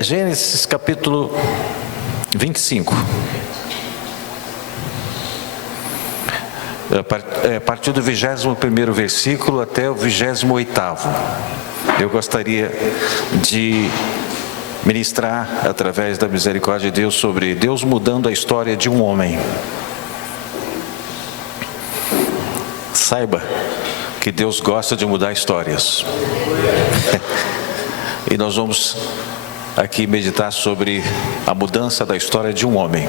Gênesis capítulo 25. A partir do 21º versículo até o 28º. Eu gostaria de ministrar, através da misericórdia de Deus, sobre Deus mudando a história de um homem. Saiba que Deus gosta de mudar histórias. E nós vamos aqui meditar sobre a mudança da história de um homem.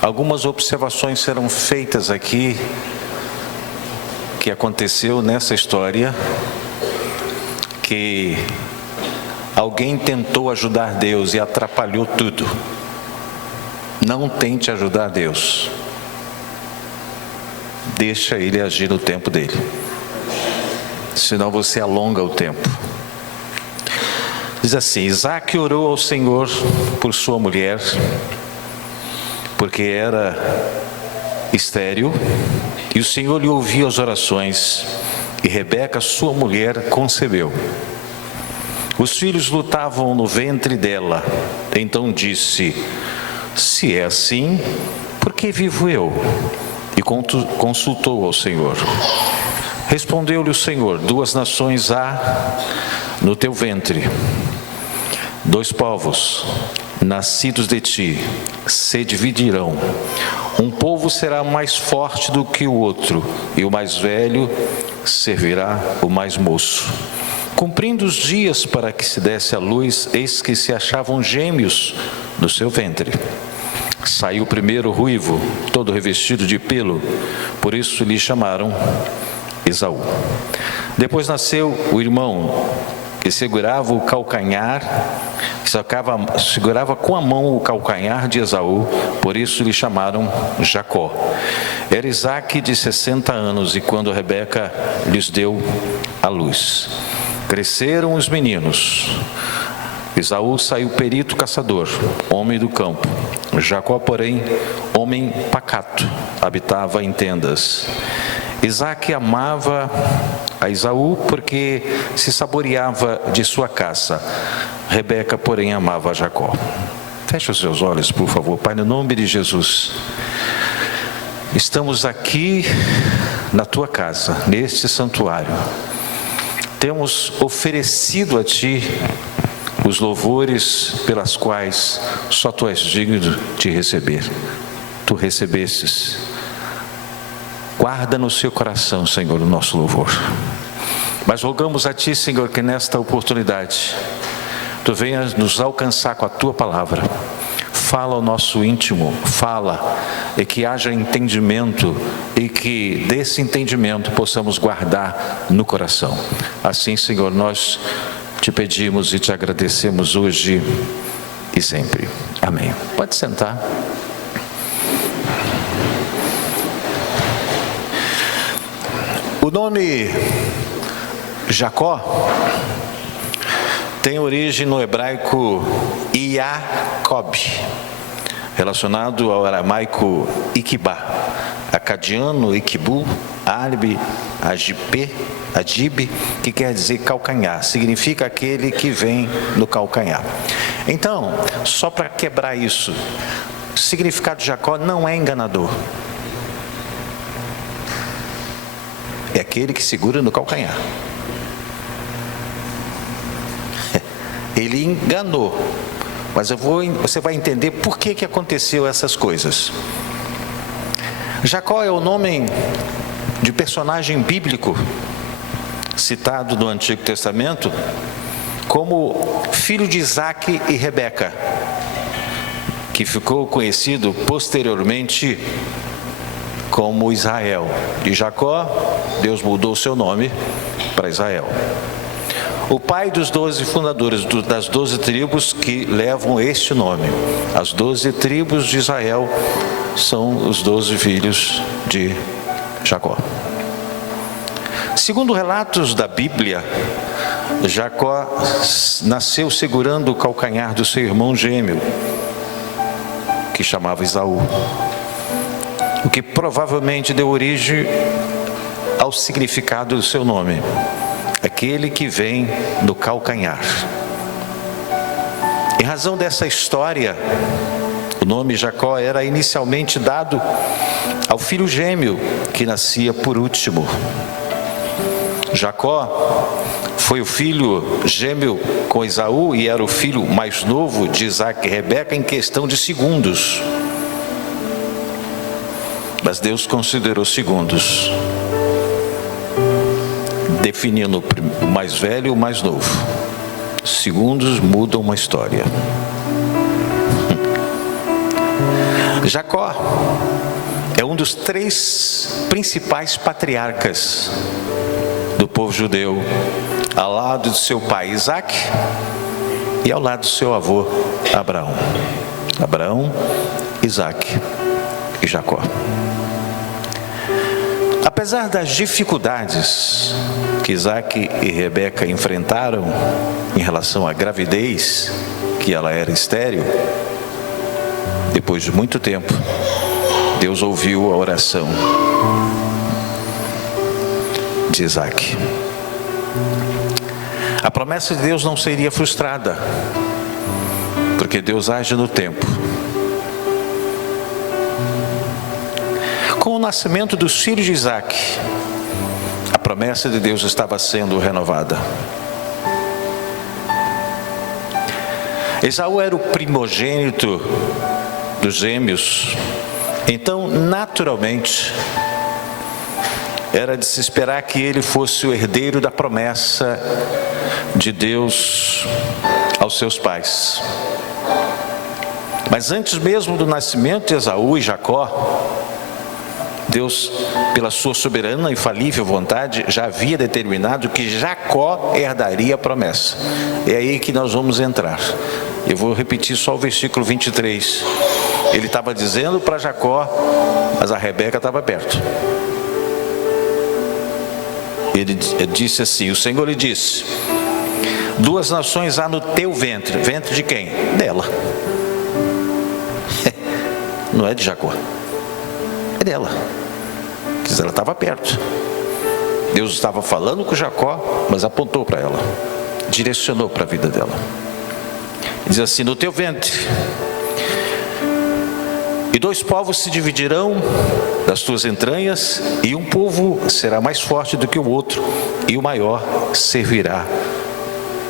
Algumas observações serão feitas aqui, que aconteceu nessa história, que alguém tentou ajudar Deus e atrapalhou tudo. Não tente ajudar Deus. Deixa Ele agir no tempo dele. Senão você alonga o tempo. Diz assim: Isaque orou ao Senhor por sua mulher, porque era estéril, e o Senhor lhe ouviu as orações, e Rebeca, sua mulher, concebeu. Os filhos lutavam no ventre dela. Então disse: se é assim, por que vivo eu? E consultou ao Senhor. Respondeu-lhe o Senhor: 2 nações há no teu ventre, 2 povos nascidos de ti se dividirão. Um povo será mais forte do que o outro, e o mais velho servirá o mais moço. Cumprindo os dias para que se desse à luz, eis que se achavam gêmeos no seu ventre. Saiu primeiro ruivo, todo revestido de pelo, por isso lhe chamaram Esaú. Depois nasceu o irmão, que segurava o calcanhar, segurava com a mão o calcanhar de Esaú, por isso lhe chamaram Jacó. Era Isaque de 60 anos, e quando Rebeca lhes deu a luz. Cresceram os meninos. Esaú saiu perito caçador, homem do campo. Jacó, porém, homem pacato, habitava em tendas. Isaque amava a Esaú porque se saboreava de sua caça. Rebeca, porém, amava a Jacó. Feche os seus olhos, por favor. Pai, no nome de Jesus, estamos aqui na tua casa, neste santuário. Temos oferecido a ti os louvores pelas quais só tu és digno de receber. Tu recebestes. Guarda no seu coração, Senhor, o nosso louvor. Mas rogamos a ti, Senhor, que nesta oportunidade tu venhas nos alcançar com a tua palavra. Fala ao nosso íntimo, fala, e que haja entendimento, e que desse entendimento possamos guardar no coração. Assim, Senhor, nós te pedimos e te agradecemos hoje e sempre. Amém. Pode sentar. O nome Jacó tem origem no hebraico Iacob, relacionado ao aramaico Iquibá, acadiano Iquibu, árabe Adib, que quer dizer calcanhar, significa aquele que vem no calcanhar. Então, só para quebrar isso, o significado de Jacó não é enganador. É aquele que segura no calcanhar. Ele enganou. Mas você vai entender por que aconteceu essas coisas. Jacó é o nome de personagem bíblico citado no Antigo Testamento como filho de Isaque e Rebeca, que ficou conhecido posteriormente como Israel. De Jacó, Deus mudou seu nome para Israel. O pai dos 12 fundadores das 12 tribos que levam este nome. As 12 tribos de Israel são os 12 filhos de Jacó. Segundo relatos da Bíblia, Jacó nasceu segurando o calcanhar do seu irmão gêmeo, que chamava Esaú, o que provavelmente deu origem ao significado do seu nome, aquele que vem do calcanhar. Em razão dessa história, o nome Jacó era inicialmente dado ao filho gêmeo que nascia por último. Jacó foi o filho gêmeo com Esaú e era o filho mais novo de Isaac e Rebeca em questão de segundos. Mas Deus considerou segundos, definindo o mais velho e o mais novo. Segundos mudam uma história. Jacó é um dos 3 principais patriarcas do povo judeu, ao lado de seu pai Isaac e ao lado do seu avô Abraão. Abraão, Isaac e Jacó. Apesar das dificuldades que Isaac e Rebeca enfrentaram em relação à gravidez, que ela era estéril, depois de muito tempo, Deus ouviu a oração de Isaac. A promessa de Deus não seria frustrada, porque Deus age no tempo. Com o nascimento dos filhos de Isaac, a promessa de Deus estava sendo renovada. Esaú era o primogênito dos gêmeos, então, naturalmente, era de se esperar que ele fosse o herdeiro da promessa de Deus aos seus pais. Mas antes mesmo do nascimento de Esaú e Jacó, Deus, pela sua soberana e infalível vontade, já havia determinado que Jacó herdaria a promessa. É aí que nós vamos entrar. Eu vou repetir só o versículo 23. Ele estava dizendo para Jacó, mas a Rebeca estava perto. Ele disse assim, o Senhor lhe disse: 2 nações há no teu ventre. Ventre de quem? Dela. Não é de Jacó, é dela. Quer dizer, ela estava perto. Deus estava falando com Jacó, mas apontou para ela, direcionou para a vida dela. Diz assim, no teu ventre, e 2 povos se dividirão das tuas entranhas, e um povo será mais forte do que o outro, e o maior servirá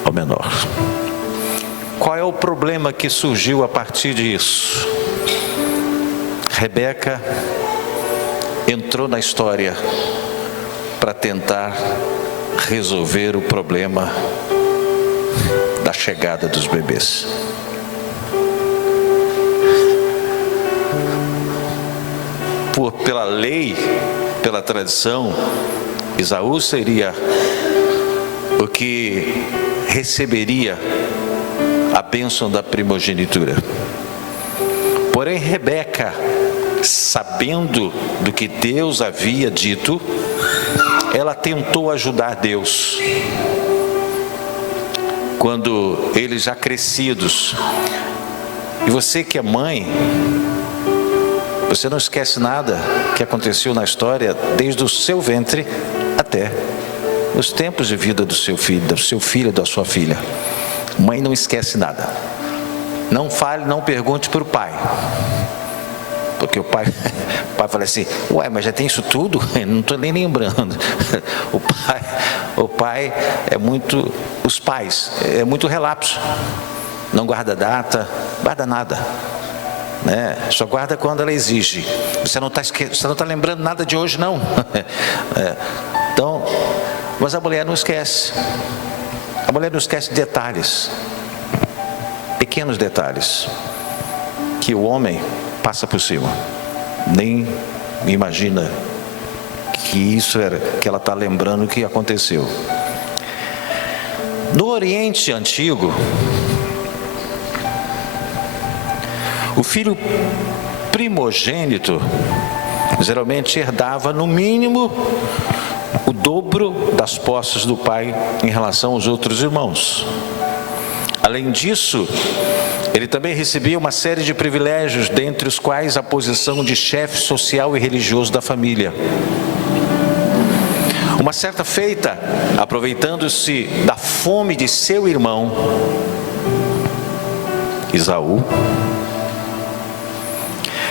ao menor. Qual é o problema que surgiu a partir disso? Rebeca entrou na história para tentar resolver o problema da chegada dos bebês. Pela lei, pela tradição, Esaú seria o que receberia a bênção da primogenitura. Porém, Rebeca, sabendo do que Deus havia dito, ela tentou ajudar Deus. Quando eles já crescidos, e você que é mãe, você não esquece nada que aconteceu na história, desde o seu ventre até os tempos de vida do seu filho, da sua filha. Mãe não esquece nada. Não fale, não pergunte para o pai. Porque o pai fala assim, ué, mas já tem isso tudo? Não estou nem lembrando. O pai é muito, os pais, é muito relapso. Não guarda data, guarda nada. Né? Só guarda quando ela exige. Você não está lembrando nada de hoje, não. Então, mas a mulher não esquece. A mulher não esquece detalhes, pequenos detalhes, que o homem passa por cima. Nem imagina que isso era, que ela está lembrando o que aconteceu. No Oriente Antigo, o filho primogênito geralmente herdava no mínimo o dobro das posses do pai em relação aos outros irmãos. Além disso, ele também recebia uma série de privilégios, dentre os quais a posição de chefe social e religioso da família. Uma certa feita, aproveitando-se da fome de seu irmão, Esaú,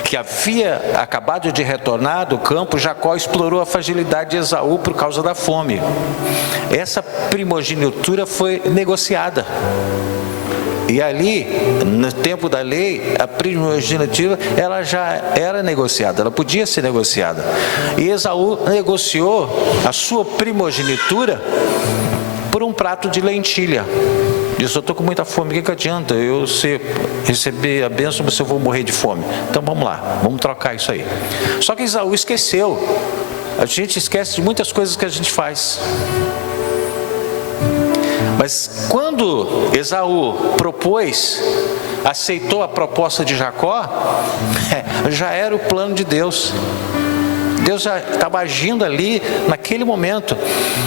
que havia acabado de retornar do campo. Jacó explorou a fragilidade de Esaú por causa da fome. Essa primogenitura foi negociada. E ali, no tempo da lei, a primogenitura, ela já era negociada, ela podia ser negociada. E Esaú negociou a sua primogenitura por um prato de lentilha. Disse: eu estou com muita fome, o que adianta eu receber a bênção se eu vou morrer de fome? Então vamos lá, vamos trocar isso aí. Só que Esaú esqueceu. A gente esquece de muitas coisas que a gente faz. Mas quando Esaú aceitou a proposta de Jacó, já era o plano de Deus. Deus já estava agindo ali naquele momento.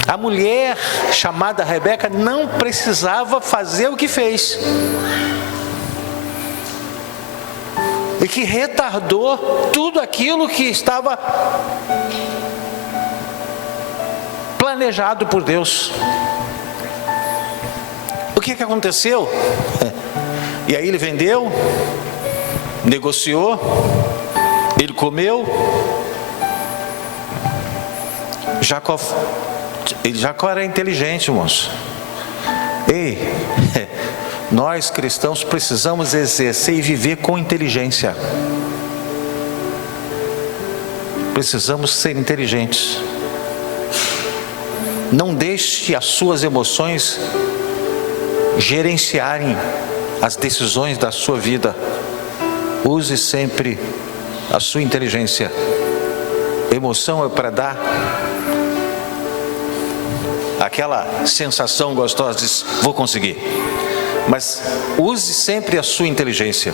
A mulher chamada Rebeca não precisava fazer o que fez. E que retardou tudo aquilo que estava planejado por Deus. O que aconteceu? E aí ele vendeu, negociou, ele comeu. Jacó era inteligente, irmãos. Ei, nós cristãos precisamos exercer e viver com inteligência. Precisamos ser inteligentes. Não deixe as suas emoções gerenciarem as decisões da sua vida. Use sempre a sua inteligência. Emoção é para dar aquela sensação gostosa de vou conseguir. Mas use sempre a sua inteligência.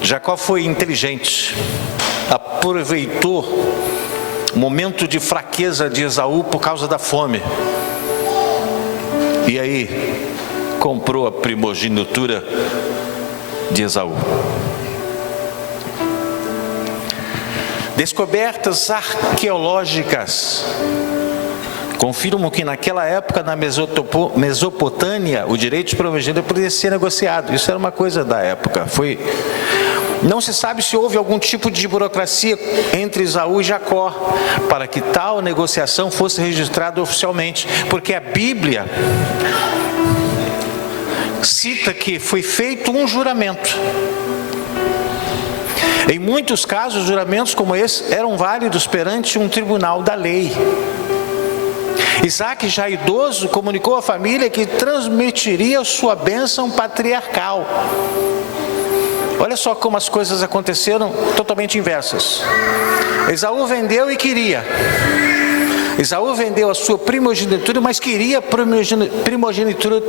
Jacó foi inteligente, aproveitou o momento de fraqueza de Esaú por causa da fome. E aí comprou a primogenitura de Esaú. Descobertas arqueológicas confirmam que naquela época, na Mesopotâmia, o direito de primogênito podia ser negociado. Isso era uma coisa da época. Não se sabe se houve algum tipo de burocracia entre Esaú e Jacó para que tal negociação fosse registrada oficialmente, porque a Bíblia cita que foi feito um juramento. Em muitos casos, juramentos como esse eram válidos perante um tribunal da lei. Isaac, já idoso, comunicou à família que transmitiria sua bênção patriarcal. Olha só como as coisas aconteceram totalmente inversas. Esaú vendeu e queria. Esaú vendeu a sua primogenitura, mas queria a primogenitura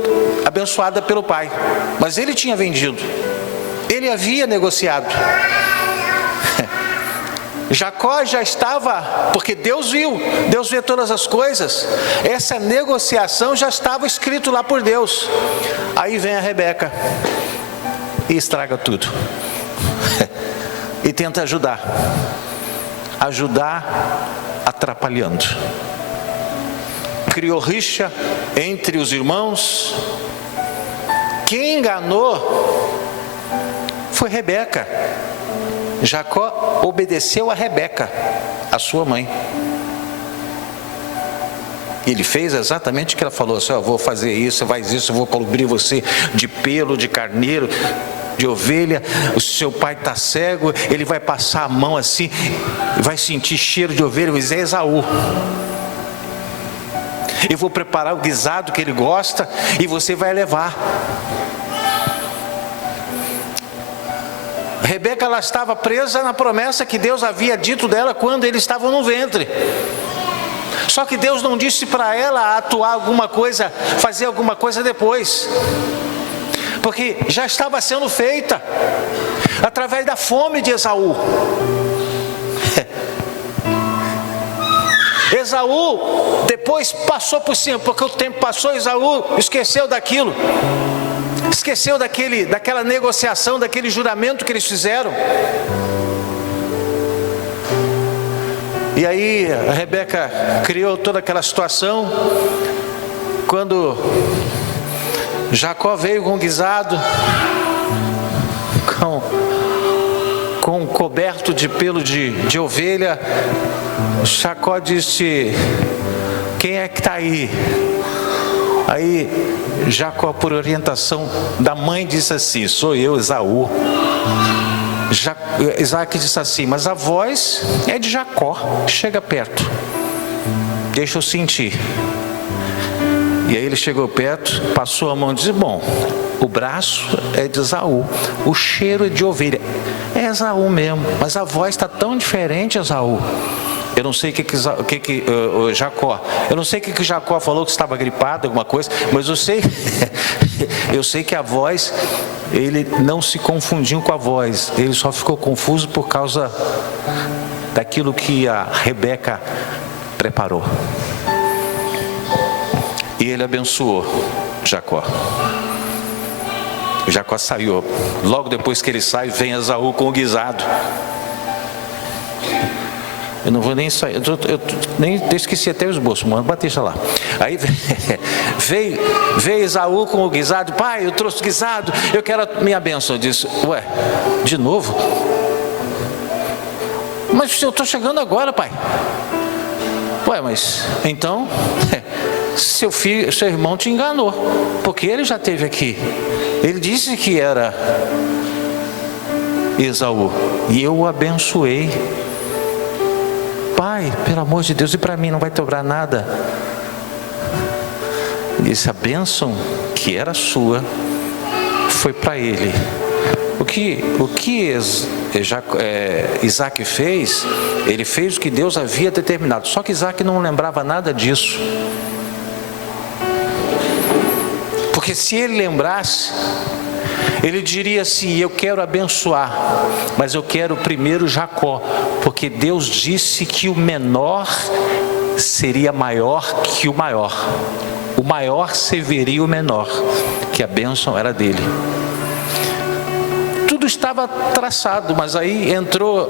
abençoada pelo pai. Mas ele tinha vendido. Ele havia negociado. Jacó já estava, porque Deus vê todas as coisas. Essa negociação já estava escrito lá por Deus. Aí vem a Rebeca e estraga tudo. E tenta ajudar atrapalhando. Criou rixa entre os irmãos. Quem enganou foi Rebeca. Jacó obedeceu a Rebeca, a sua mãe. Ele fez exatamente o que ela falou: assim, eu vou fazer isso, faz isso, eu vou cobrir você de pelo, de carneiro, de ovelha. O seu pai está cego, ele vai passar a mão assim, vai sentir cheiro de ovelha, mas é Esaú. Eu vou preparar o guisado que ele gosta e você vai levar. Rebeca, ela estava presa na promessa que Deus havia dito dela quando eles estavam no ventre. Só que Deus não disse para ela atuar alguma coisa, fazer alguma coisa depois, porque já estava sendo feita através da fome de Esaú. Esaú depois passou por cima, porque o tempo passou, Esaú esqueceu daquilo. Esqueceu daquela negociação, daquele juramento que eles fizeram. E aí a Rebeca criou toda aquela situação. Quando Jacó veio com o guisado, estavam coberto de pelo de ovelha. Jacó disse: quem é que está aí? Aí Jacó, por orientação da mãe, disse assim: sou eu, Esaú. Isaac disse assim: mas a voz é de Jacó, chega perto, deixa eu sentir. E aí ele chegou perto, passou a mão e disse: bom, o braço é de Esaú, o cheiro é de ovelha. É Esaú mesmo, mas a voz está tão diferente, Esaú. Eu não sei o que Jacó, eu não sei o que Jacó falou, que estava gripado, alguma coisa, mas eu sei, eu sei que a voz, ele não se confundiu com a voz, ele só ficou confuso por causa daquilo que a Rebeca preparou. E ele abençoou Jacó. Jacó saiu. Logo depois que ele sai, vem Esaú com o guisado. Eu não vou nem sair, eu esqueci até o esboço, mano, deixa lá. Aí veio Esaú com o guisado: pai, eu trouxe guisado, eu quero a minha bênção. Eu disse: ué, de novo? Mas eu estou chegando agora, pai. Ué, mas então seu irmão te enganou, porque ele já esteve aqui. Ele disse que era Esaú, e eu o abençoei. Pai, pelo amor de Deus, e para mim não vai sobrar nada? E essa bênção que era sua foi para ele. O que Isaac fez, ele fez o que Deus havia determinado. Só que Isaac não lembrava nada disso. Porque se ele lembrasse, ele diria assim: eu quero abençoar, mas eu quero primeiro Jacó, porque Deus disse que o menor seria maior que o maior serviria o menor, que a bênção era dele. Tudo estava traçado, mas aí entrou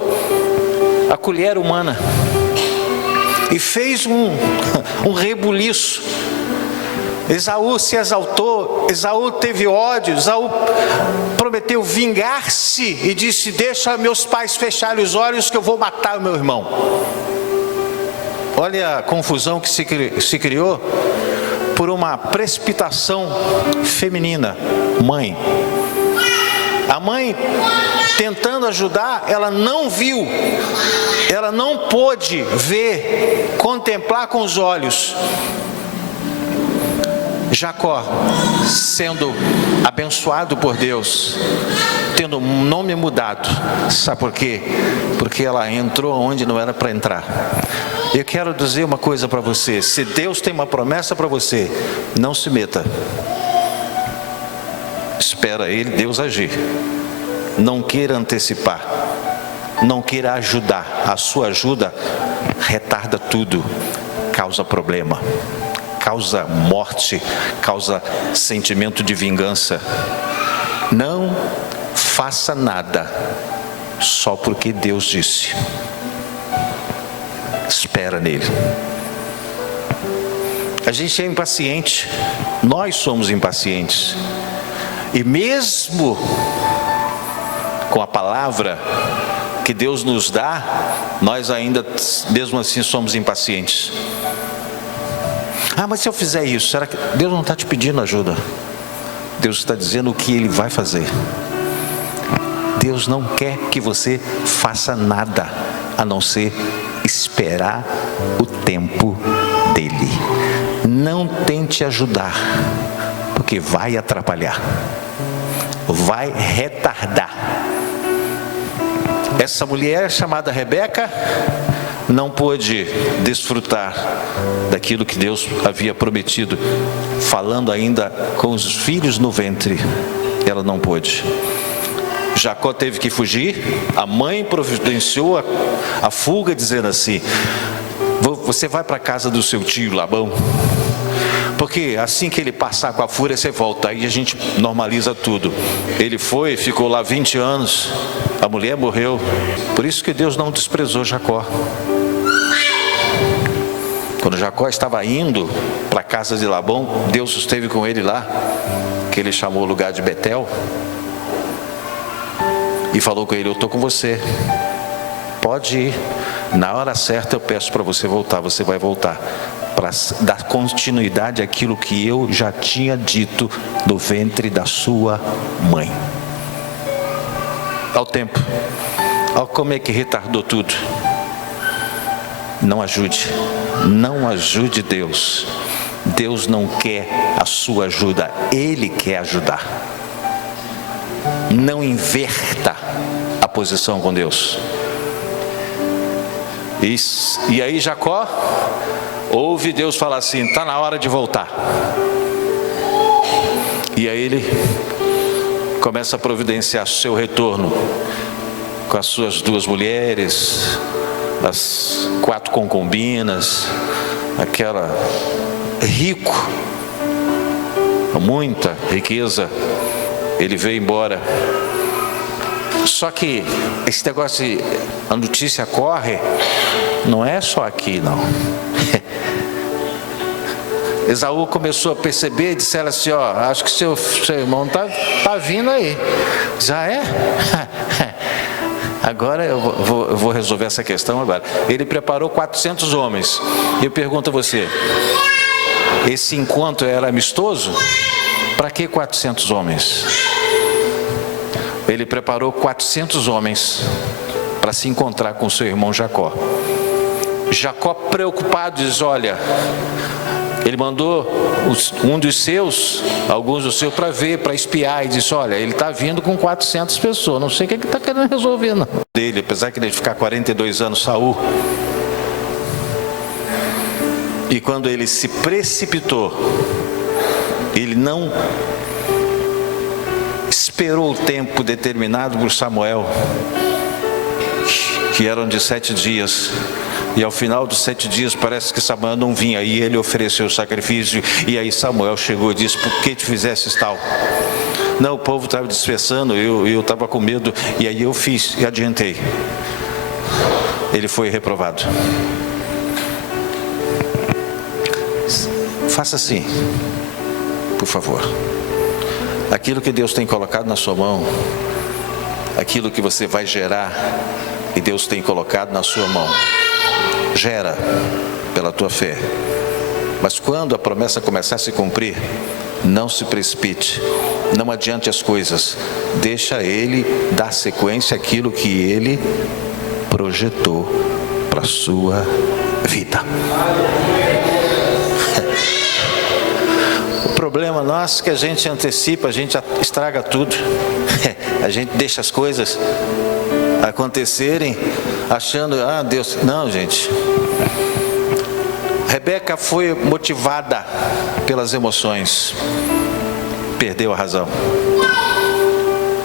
a colher humana e fez um rebuliço. Esaú se exaltou, Esaú teve ódio, Esaú prometeu vingar-se e disse: deixa meus pais fecharem os olhos que eu vou matar o meu irmão. Olha a confusão que se criou por uma precipitação feminina. Mãe, a mãe tentando ajudar, ela não viu, ela não pôde ver, contemplar com os olhos Jacó sendo abençoado por Deus, tendo um nome mudado. Sabe por quê? Porque ela entrou onde não era para entrar. Eu quero dizer uma coisa para você: se Deus tem uma promessa para você, não se meta. Espera Deus agir. Não queira antecipar, não queira ajudar. A sua ajuda retarda tudo, causa problema, causa morte, causa sentimento de vingança. Não faça nada só porque Deus disse. Espera nele. A gente é impaciente, nós somos impacientes, e mesmo com a palavra que Deus nos dá, nós ainda, mesmo assim, somos impacientes. Ah, mas se eu fizer isso, será que Deus não está te pedindo ajuda? Deus está dizendo o que Ele vai fazer. Deus não quer que você faça nada, a não ser esperar o tempo dEle. Não tente ajudar, porque vai atrapalhar, vai retardar. Essa mulher chamada Rebeca não pôde desfrutar daquilo que Deus havia prometido, falando ainda com os filhos no ventre. Ela não pôde. Jacó teve que fugir. A mãe providenciou a fuga, dizendo assim: você vai para a casa do seu tio Labão, porque assim que ele passar com a fúria, você volta, aí a gente normaliza tudo. Ele foi, ficou lá 20 anos, a mulher morreu. Por isso que Deus não desprezou Jacó. Quando Jacó estava indo para a casa de Labão, Deus esteve com ele lá, que ele chamou o lugar de Betel. e falou com ele: eu estou com você, pode ir, na hora certa eu peço para você voltar, você vai voltar, para dar continuidade àquilo que eu já tinha dito no ventre da sua mãe. Ao tempo, olha como é que retardou tudo. Não ajude, não ajude Deus. Deus não quer a sua ajuda, Ele quer ajudar. Não inverta a posição com Deus. E aí Jacó ouve Deus falar assim: está na hora de voltar. E aí ele começa a providenciar seu retorno com as suas 2 mulheres, as 4 concubinas, aquela rico, muita riqueza. Ele veio embora. Só que esse negócio de a notícia corre, não é só aqui não. Esaú começou a perceber, disseram assim: ó, acho que seu irmão tá vindo aí. Já é? Agora eu vou resolver essa questão agora. Ele preparou 400 homens. Eu pergunto a você, esse encontro era amistoso? Para que 400 homens? Ele preparou 400 homens para se encontrar com seu irmão Jacó. Jacó, preocupado, diz: olha, ele mandou um dos seus, alguns dos seus, para ver, para espiar, e disse: olha, ele está vindo com 400 pessoas, não sei o que ele está querendo resolver não. Dele, apesar que ele ficar 42 anos, Saul. E quando ele se precipitou, ele não esperou o tempo determinado por Samuel, que eram de 7 dias. E ao final dos 7 dias parece que Samuel não vinha. E ele ofereceu o sacrifício. E aí Samuel chegou e disse: por que te fizesses tal? Não, o povo estava dispersando, eu estava com medo. E aí eu fiz e adiantei. Ele foi reprovado. Faça assim, por favor. Aquilo que Deus tem colocado na sua mão, aquilo que você vai gerar e Deus tem colocado na sua mão, gera pela tua fé. Mas quando a promessa começar a se cumprir, não se precipite, não adiante as coisas, deixa Ele dar sequência àquilo que Ele projetou para a sua vida. O problema nosso é que a gente antecipa, a gente estraga tudo. A gente deixa as coisas acontecerem achando: ah, Deus... Não, gente. Rebeca foi motivada pelas emoções, perdeu a razão.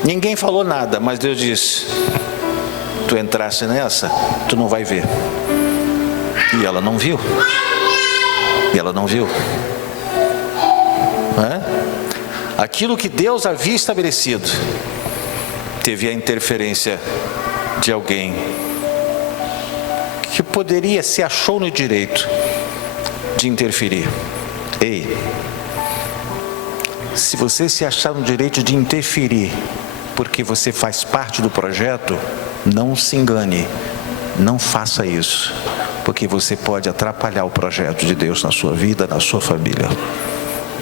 Ninguém falou nada, mas Deus disse: tu entrasse nessa, tu não vai ver. E ela não viu. E ela não viu. Aquilo que Deus havia estabelecido, teve a interferência de alguém que poderia, se achou no direito de interferir. Ei, se você se achar no direito de interferir porque você faz parte do projeto, não se engane, não faça isso, porque você pode atrapalhar o projeto de Deus na sua vida, na sua família.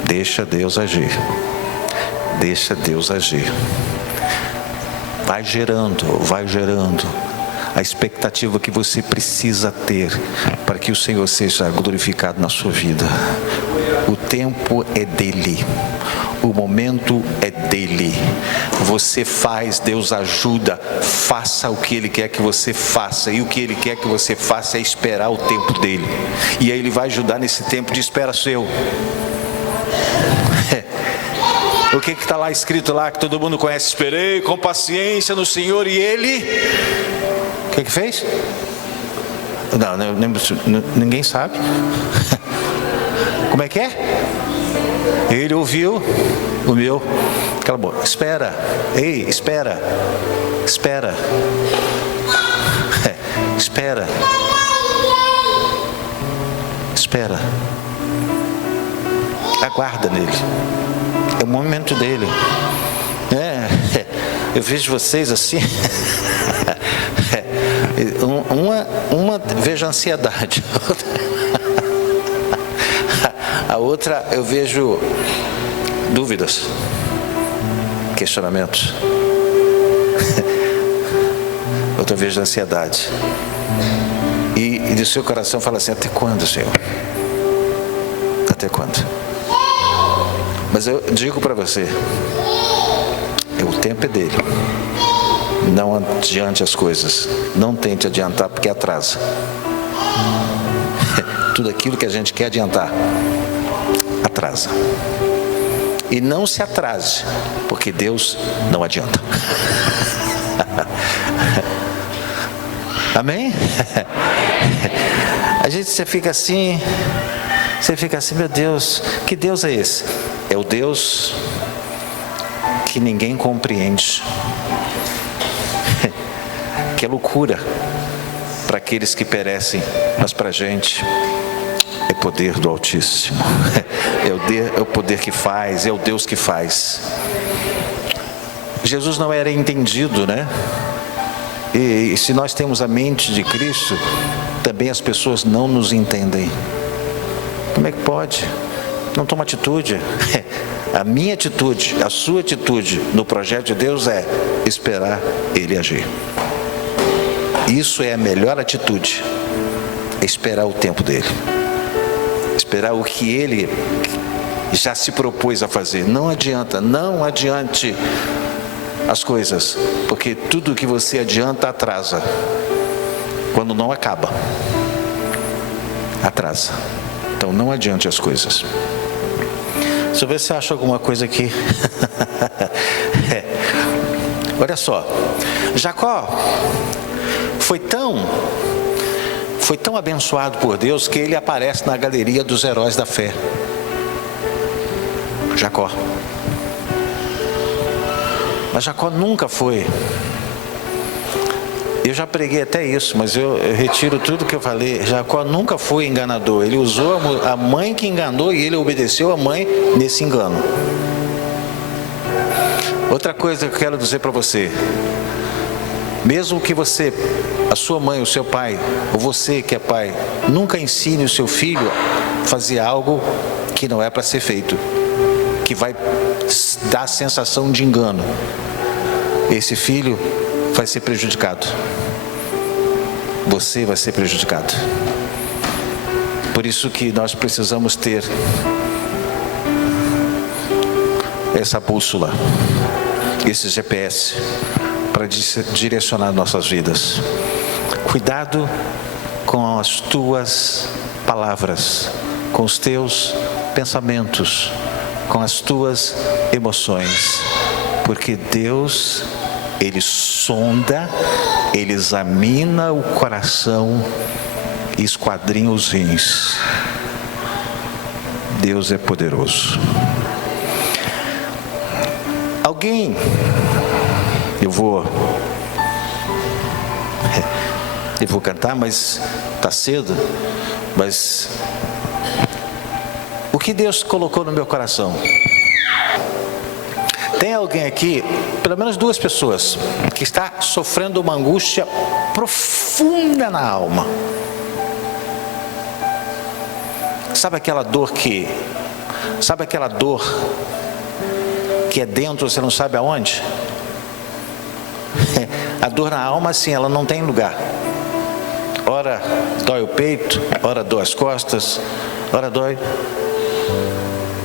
Deixa Deus agir. Deixa Deus agir. Vai gerando a expectativa que você precisa ter para que o Senhor seja glorificado na sua vida. O tempo é dele, o momento é dele. Você faz, Deus ajuda. Faça o que Ele quer que você faça, e o que Ele quer que você faça é esperar o tempo dele, e aí Ele vai ajudar nesse tempo de espera seu. O que está lá escrito lá, que todo mundo conhece? Esperei com paciência no Senhor, e Ele... O que fez? Não, ninguém sabe. Como é que é? Ele ouviu o meu... Cala a boca. Espera. Ei, espera. Espera. Espera. Espera. Aguarda nele. É o momento dele. eu vejo vocês assim. Uma vejo ansiedade, a outra eu vejo dúvidas, questionamentos. Outra vez de ansiedade. E do seu coração fala assim: até quando, Senhor? Até quando? Mas eu digo para você, o tempo é dele. Não adiante as coisas. Não tente adiantar, porque atrasa. Tudo aquilo que a gente quer adiantar atrasa. E não se atrase, porque Deus não adianta. Amém? Você fica assim, meu Deus, que Deus é esse? É o Deus que ninguém compreende, que é loucura para aqueles que perecem, mas para a gente é poder do Altíssimo, é o poder que faz, é o Deus que faz. Jesus não era entendido, né? E se nós temos a mente de Cristo, também as pessoas não nos entendem. Como é que pode? Não toma atitude. A minha atitude, a sua atitude no projeto de Deus é esperar Ele agir. Isso é a melhor atitude, é esperar o tempo dEle, esperar o que Ele já se propôs a fazer. Não adiante as coisas, porque tudo que você adianta atrasa. Quando não acaba, atrasa. Então não adiante as coisas. Deixa eu ver se acha alguma coisa aqui. Olha só, Jacó foi tão abençoado por Deus que ele aparece na galeria dos heróis da fé. Jacó. Mas Jacó nunca foi. Eu já preguei até isso, mas eu retiro tudo que eu falei. Jacó nunca foi enganador. Ele usou a mãe que enganou e ele obedeceu a mãe nesse engano. Outra coisa que eu quero dizer para você: mesmo que você, a sua mãe, o seu pai, ou você que é pai, nunca ensine o seu filho a fazer algo que não é para ser feito, que vai dar a sensação de engano. Esse filho vai ser prejudicado. Você vai ser prejudicado. Por isso que nós precisamos ter essa bússola, esse GPS, para direcionar nossas vidas. Cuidado com as tuas palavras, com os teus pensamentos, com as tuas emoções, porque Deus, Ele sonda, Ele examina o coração e esquadrinha os rins. Deus é poderoso. Alguém, eu vou cantar, mas está cedo, mas o que Deus colocou no meu coração? Tem alguém aqui, pelo menos duas pessoas, que está sofrendo uma angústia profunda na alma. Sabe aquela dor que é dentro, você não sabe aonde? A dor na alma, assim, ela não tem lugar. Ora dói o peito, ora dói as costas, ora dói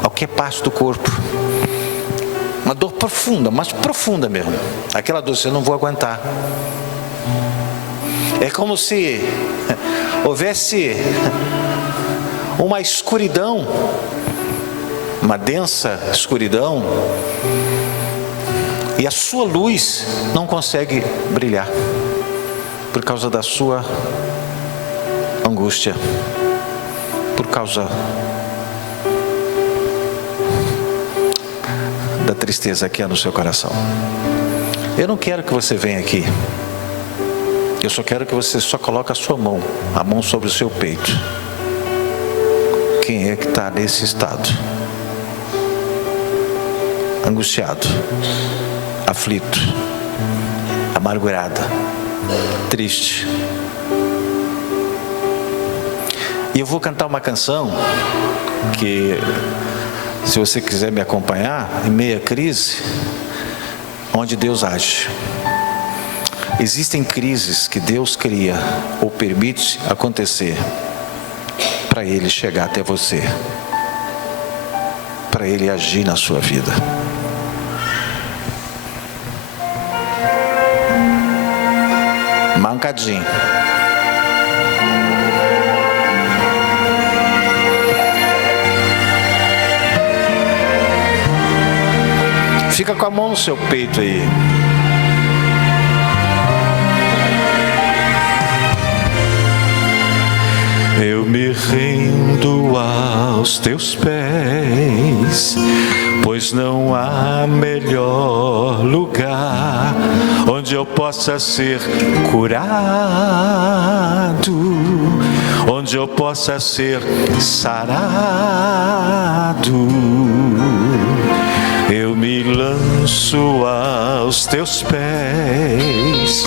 qualquer parte do corpo. Uma dor profunda, mas profunda mesmo. Aquela dor, eu não vou aguentar. É como se houvesse uma escuridão, uma densa escuridão, e a sua luz não consegue brilhar por causa da sua angústia, por causa da tristeza que há no seu coração. Eu não quero que você venha aqui. Eu só quero que você só coloque a mão sobre o seu peito. Quem é que está nesse estado? Angustiado, aflito, amargurada, triste. E eu vou cantar uma canção que, se você quiser me acompanhar, em meia crise, onde Deus age. Existem crises que Deus cria ou permite acontecer para Ele chegar até você, para Ele agir na sua vida. Mancadinho. Fica com a mão no seu peito aí. Eu me rendo aos teus pés, pois não há melhor lugar onde eu possa ser curado, onde eu possa ser sarado. Eu me lanço aos teus pés,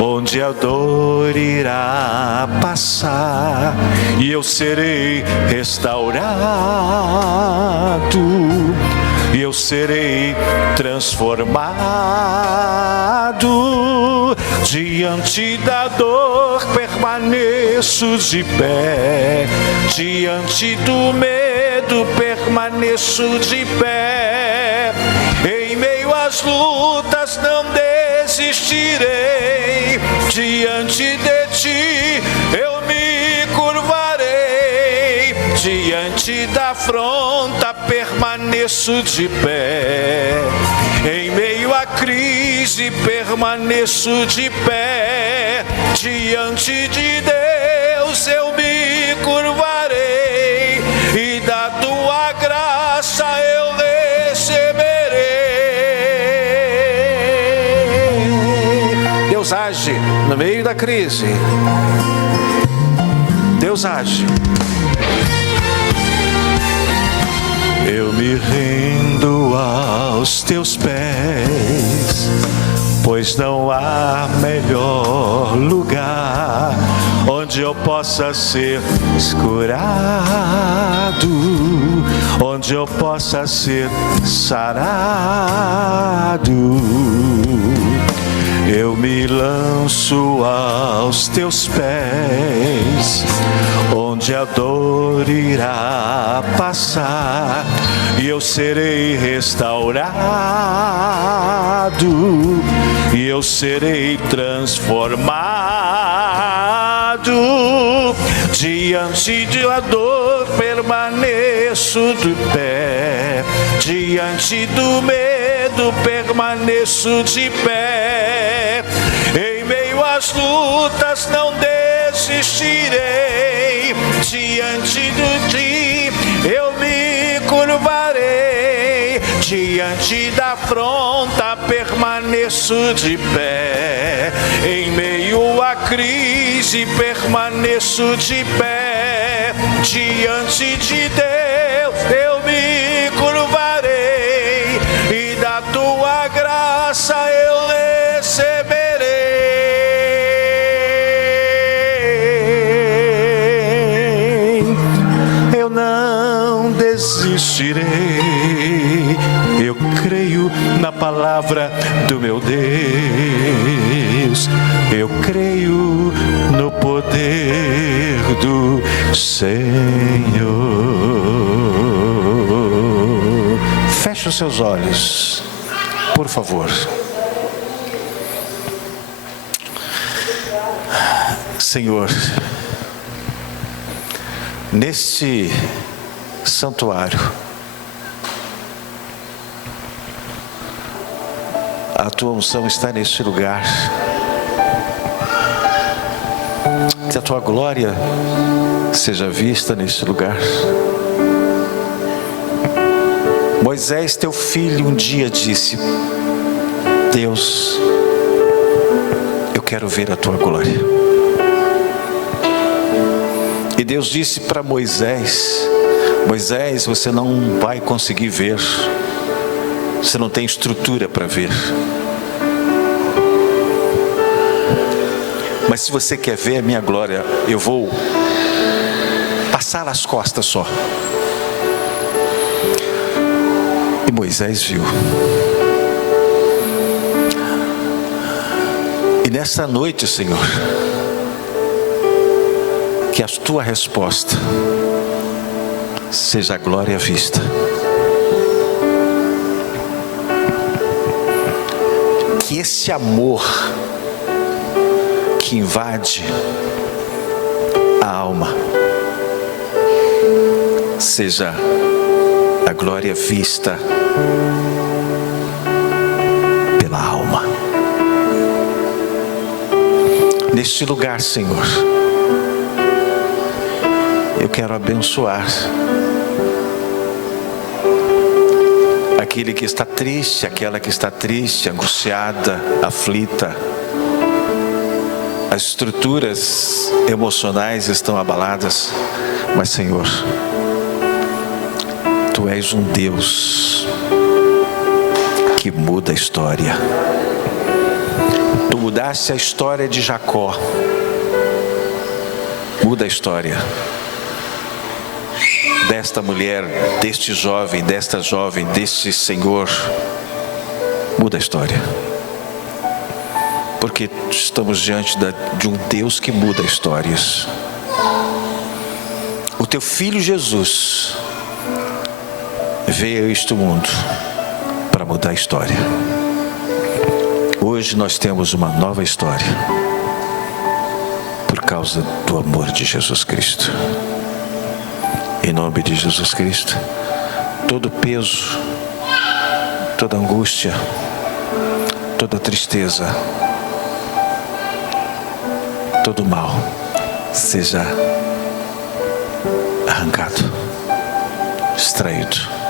onde a dor irá passar e eu serei restaurado, e eu serei transformado. Diante da dor permaneço de pé, diante do medo permaneço de pé. Em meio às lutas não desistirei, diante de ti eu me curvarei. Diante da afronta permaneço de pé, em meio à crise permaneço de pé. Diante de Deus eu me curvarei, e da tua graça eu receberei. Deus age no meio da crise. Deus age. Eu me rendo aos teus pés, pois não há melhor lugar onde eu possa ser curado, onde eu possa ser sarado. Eu me lanço aos teus pés, onde a dor irá passar e eu serei restaurado, e eu serei transformado. Diante da dor permaneço de pé, diante do medo permaneço de pé. Em meio às lutas não desistirei, diante de ti eu me curvarei. Diante da afronta permaneço de pé, em meio à crise permaneço de pé. Diante de Deus eu me curvarei, e da tua graça eu receberei. Eu não desistirei, eu creio na palavra do meu Deus, eu creio no poder do Senhor. Feche os seus olhos, por favor. Senhor, neste santuário, a tua unção está neste lugar, que a tua glória seja vista neste lugar. Moisés, teu filho, um dia disse: Deus, eu quero ver a tua glória. E Deus disse para Moisés: Moisés, você não vai conseguir ver, você não tem estrutura para ver. Mas se você quer ver a minha glória, eu vou passar as costas só. E Moisés viu. E nessa noite, Senhor, que a tua resposta seja a glória vista. Que esse amor que invade a alma seja a glória vista pela alma. Neste lugar, Senhor, eu quero abençoar aquele que está triste, aquela que está triste, angustiada, aflita. As estruturas emocionais estão abaladas, mas, Senhor, Tu és um Deus que muda a história. Tu mudaste a história de Jacó. Muda a história desta mulher, deste jovem, desta jovem, deste senhor. Muda a história. Porque estamos diante de um Deus que muda histórias. O teu filho Jesus veio a este mundo para mudar a história. Hoje nós temos uma nova história por causa do amor de Jesus Cristo. Em nome de Jesus Cristo, todo peso, toda angústia, toda tristeza, todo mal seja arrancado, extraído.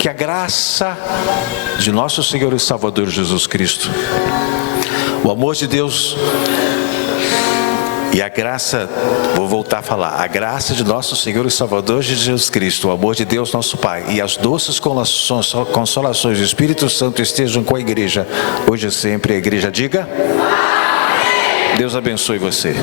Que a graça de nosso Senhor e Salvador Jesus Cristo, o amor de Deus e a graça, vou voltar a falar, a graça de nosso Senhor e Salvador Jesus Cristo, o amor de Deus nosso Pai e as doces consolações do Espírito Santo estejam com a igreja, hoje e sempre. A igreja diga: Amém. Deus abençoe você.